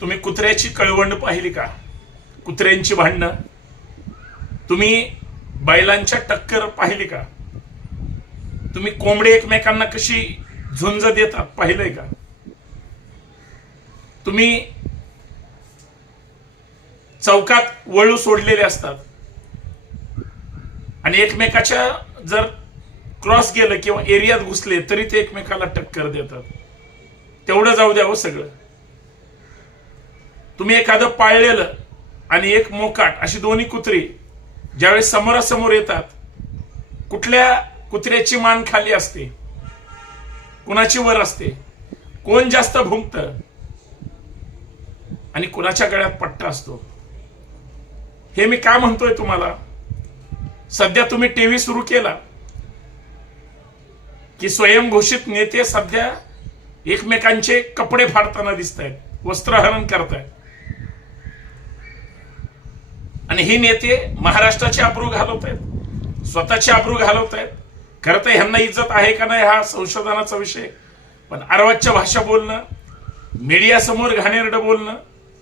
तुम्ही कुत्र्याची कळवंड पाहिली का? कुत्र्यांची भांडणं. तुम्ही बैलांच्या टक्कर पाहिली का? तुम्ही कोंबडे एकमेकांना कशी झुंज देतात पाहिलंय का? तुम्ही चौकात वळू सोडलेले असतात आणि एकमेकाच्या जर क्रॉस गेलं किंवा एरियात घुसले तरी ते एकमेकाला टक्कर देतात. तेवढं जाऊ द्यावं सगळं. तुम्ही एखादं पाळलेलं आणि एक मोकाट अशी दोन्ही कुत्री ज्यावेळेस समोरासमोर येतात, कुठल्या कुत्र्याची मान खाली असते, कुणाची वर असते, कोण जास्त भुंकतं आणि कुणाच्या गळ्यात पट्टा असतो. हे मी का म्हणतोय तुम्हाला? सध्या तुम्ही टीव्ही सुरू केला की स्वयंघोषित नेते सध्या एकमेकांचे कपडे फाडताना दिसत आहेत, वस्त्रहरण करतायत. आणि ही नेते महाराष्ट्राची आबरू घालवत आहेत, स्वतःची आबरू घालवत आहेत. खरं तर ह्यांना इज्जत आहे का नाही हा संशोधनाचा विषय. पण अर्वाच्य भाषा बोलणं, मीडिया समोर घाणेरडं बोलणं,